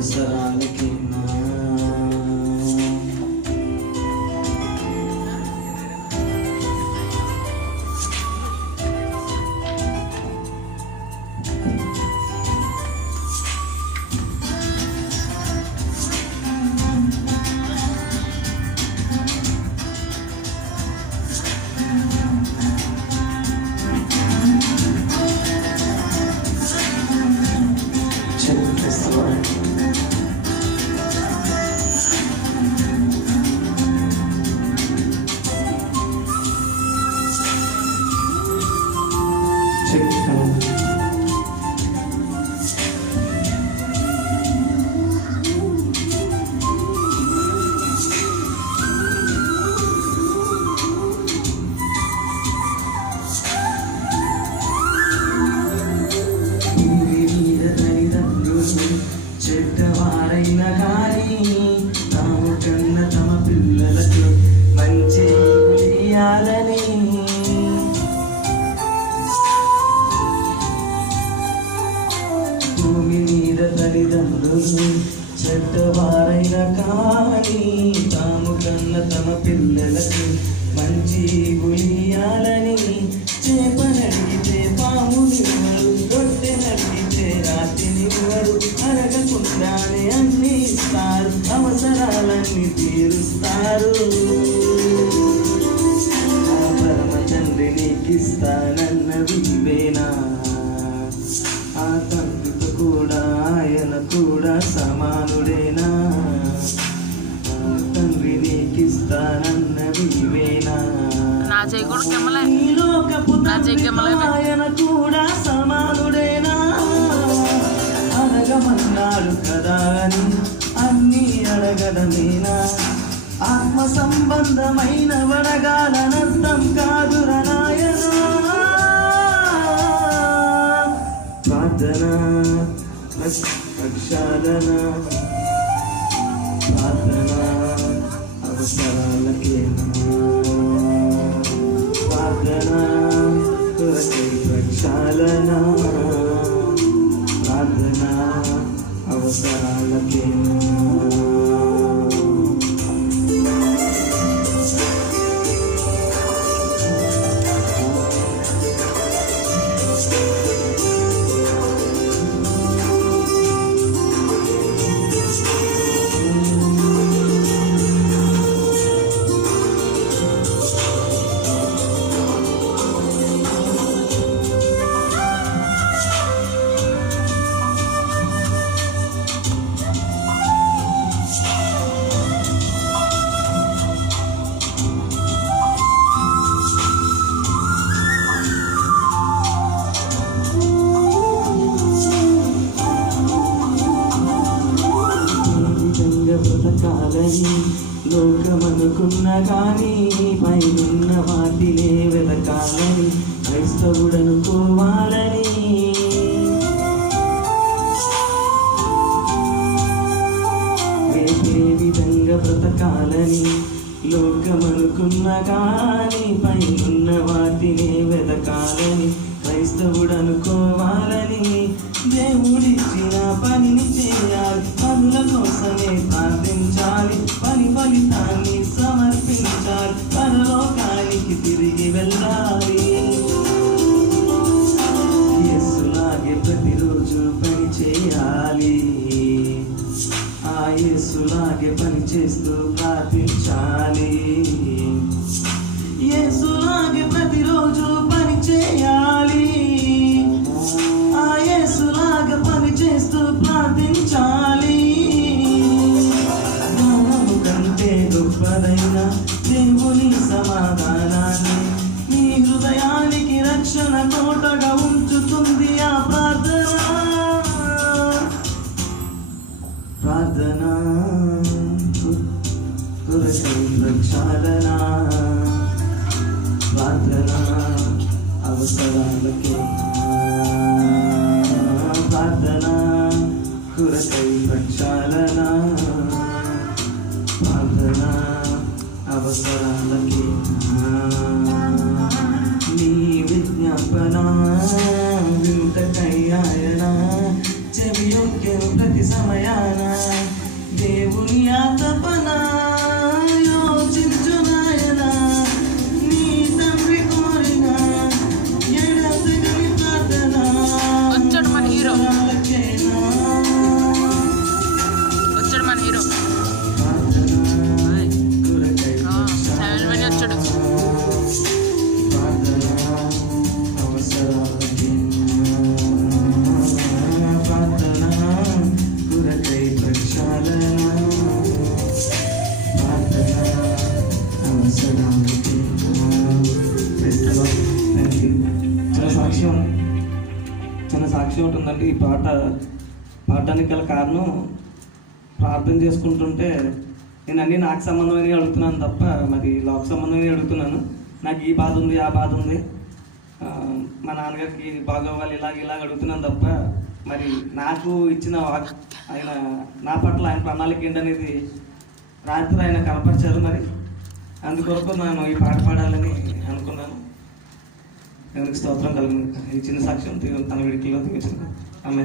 అవసరాలకి చెడ్డవారైన కానీ తాము కన్న తమ పిల్లలకు మంచి ఇయ్యాలని భూమి మీద తల్లిదండ్రులు చెడ్డవారైన కానీ తాము కన్న తమ పిల్లలకు మంచి ఇయ్యాలని చేపనడిగితే పామునివ్వరు రొట్టెనడిగితే రాతినివ్వరు అడగకుండానే అన్ని ఇస్తారు అవసరాలన్నీ తీరుస్తారు ఆ పరమ తండ్రి నీకిస్తానన్నవి ఇవేనా ఆ తండ్రితో కూడా ఆయన కూడా సమానుడేనా తండ్రి నీకిస్తానన్నవి ఇవేనా ఆయన కూడా సమానుడేనా అడగమన్నాడు కదా అని అన్నీ అడగడమేనా ఆత్మ సంబంధమైన వడగాలనర్థం కాదురా నాయనా ప్రార్థన ప్రక్షాళన ప్రార్థన అవసరాలకేనా ప్రార్థన కొరకై ప్రక్షాళన ప్రార్థన అవసరాలకేనా బ్రతకాలని లోకమనుకున్న కానీ పైనున్న వాటినే వెతకాలని క్రైస్తవుడనుకోవాలని వేరే విధంగా బ్రతకాలని లోకమనుకున్న కానీ పైనున్న వాటినే వెతకాలని క్రైస్తవుడనుకోవాలని దేవుడిచ్చిన పనిని చేయాలి పనుల కోసమే ప్రార్థించాలి పని ఫలితాన్ని సమర్పించాలి పరలోకానికి తిరిగి వెళ్ళాలి యేసులాగే ప్రతిరోజు పని చేయాలి ఆ యేసులాగే పని చేస్తూ ప్రార్థించాలి యేసులాగే ప్రతిరోజు పని చేయాలి ఆ యేసులాగా పని చేస్తూ ప్రార్థించాలి జ్ఞానము కంటే గొప్పదైన దేవుని సమాధానాన్ని నీ హృదయానికి రక్షణ కోటగా ఉంచుతుంది ఆ ప్రార్థన ప్రార్థన కొరకై ప్రక్షాళన ప్రార్థన అవసరాలకే ప్రార్థన కొరకై ప్రక్షాళన ప్రార్థన అవసరాలకే నీ విజ్ఞాపన వింతకై ఆయన చెవియొక్కెను ప్రతి సమయాన దేవుని ఆతపన యోచించు నాయన నీ తండ్రి కోరిన ఎడతెగని ప్రార్థన వచ్చాడు మన హీరో వచ్చాడు చిన్న సాక్ష్యం ఉంటుందండి. ఈ పాడడానికి గల కారణం ప్రార్థన చేసుకుంటుంటే నేను అన్నీ నాకు సంబంధమైనవి అడుగుతున్నాను తప్ప మరి లోక సంబంధమైనవి అడుగుతున్నాను. నాకు ఈ బాధ ఉంది, ఆ బాధ ఉంది, మా నాన్నగారికి బాగోవాలి, ఇలాగ అడుగుతున్నాను తప్ప మరి నాకు ఇచ్చిన ఆయన నా పట్ల ఆయన ప్రణాళిక ఏంటనేది రాత్రి ఆయన కనపరిచారు. మరి అందుకొరకు నేను ఈ పాట పాడాలని అనుకున్నాను. దేవునికి స్తోత్రం కలిగింది. ఈ చిన్న సాక్ష్యం తన విడికిలో తీర్చింది. ఆమె